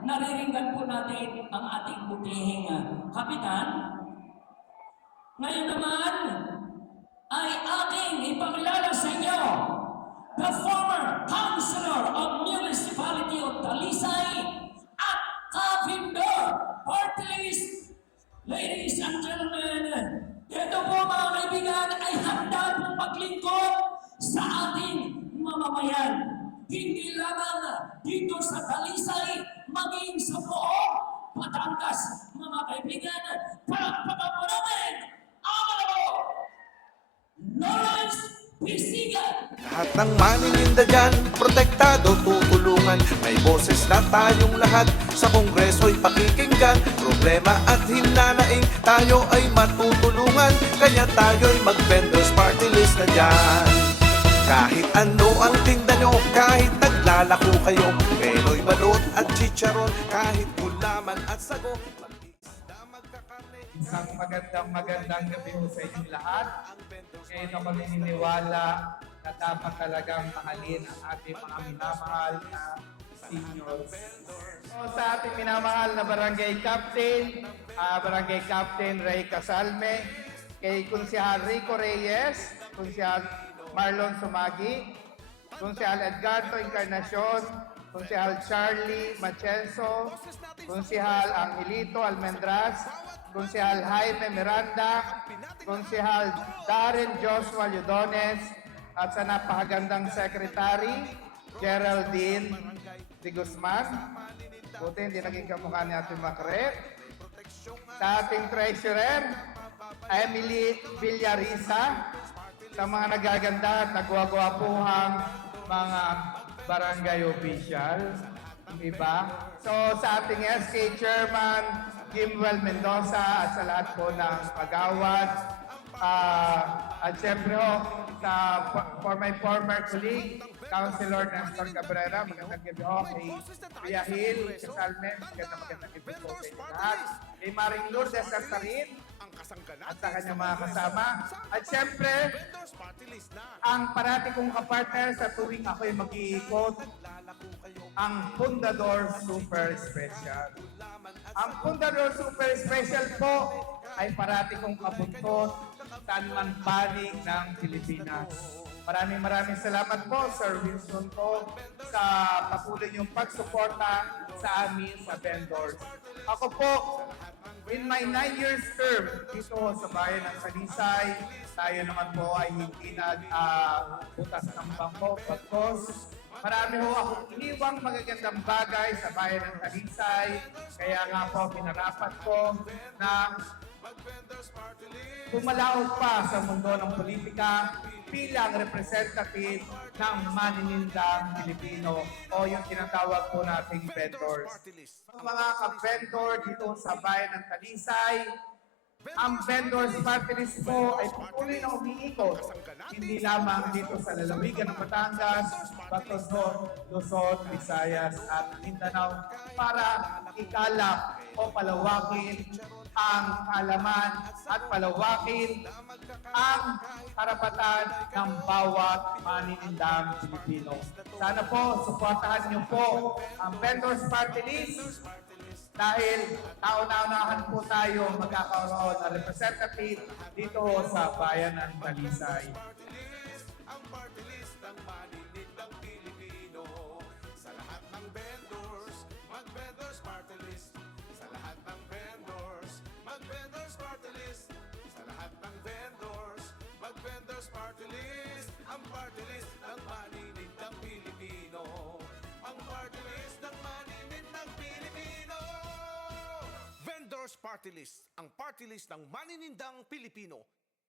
Nariringgan po natin ang ating butihing kapitan. Ngayon naman ay aking ipakilala sa inyo the former Councilor of Municipality of Talisay at Ka-Vendor Party List. Ladies and gentlemen, ito po mga kaibigan ay handa pong maglingkod sa ating mamamayan. Hindi lamang dito sa Talisay, maging sa buong Batangas, mga kaibigan. Palakpakan po namin ang Lawrence Pisigan! Lahat ng manininda dyan, protektado, tutulungan. May boses na tayong lahat, sa kongreso'y pakikinggan. Problema at hinanaing, tayo ay matutulungan. Kaya tayo'y mag-vendors party list na dyan. Kahit ano ang tinda nyo, kahit naglalako kayo, Penoy balot at chicharon, kahit gulaman at sago, isang magandang gabi ho sa inyong lahat. Ngayon ako naniniwala na dapat talagang mahalin ang ating mga minamahal na seniors. So, sa ating minamahal na Barangay Captain Ray Casalme, kay Kunsihal Rico Reyes, Kunsihal Marlon Sumagi, Kunsihal Edgardo Encarnacion, Kunsihal Charlie Machenso, Kunsihal Angelito Almendras, Kunsihal Jaime Miranda, Kunsihal Darren Joshua Ludones, at sa napakagandang Secretary, Geraldine de Guzman. Buti hindi naging kamukha ni Ate Macre. Sa ating Treasurer, Emily Villarisa, sa mga nagaganda at nagwagwapuhang mga barangay official, iba. So sa ating SK Chairman, Kimwell Mendoza, at sa lahat po ng pagawad, at siyempre ho, for my former colleague, Councilor Nestor Cabrera, magandang gabi ho, kay Kuya Hill, Casalme, magandang gabi po sa inyo lahat. Kay Maring Lourdes Sartarin, at sa kanyang mga kasama. At siyempre, ang parati kong kapartner sa tuwing ako'y mag-iikot, ang Fundador Super Special. Ang Fundador Super Special po ay parati kong kabuntot saan man panig ng Pilipinas. Maraming salamat po, Sir Winston po, sa patuloy niyong pagsuporta sa amin sa vendors. Ako po, in my 9 years term dito sa bayan ng Talisay, tayo naman po ay hindi butas ng bangko. Pagkos, marami ho akong iniwang magagandang bagay sa bayan ng Talisay. Kaya nga po, pinarapat ko na pumalaog pa sa mundo ng politika bilang representative ng maninindang Pilipino o yung tinatawag po nating vendors. Mga ka-vendor dito sa bayan ng Talisay, ang vendors party list po ay patuloy na umiikot, hindi lamang dito sa lalawigan ng Batangas, Batason, Luzon, Visayas at Mindanao para ikalap o palawakin ang kaalaman at palawakin ang karapatan ng bawat maninindang Pilipino. Sana po, suportahan niyo po ang vendors party list dahil taon-taonahan po tayo magkakaroon ng representative dito sa bayan ng Talisay. ang party list ng maninindang Pilipino. Sa lahat ng vendors, mag-vendors party list. Sa lahat ng vendors, mag-vendors party list. Sa lahat ng vendors, mag-vendors party list. Ang party list ng maninindang Pilipino. Ang party list ng maninindang Pilipino. Vendors Party List, ang party list ng maninindang Pilipino.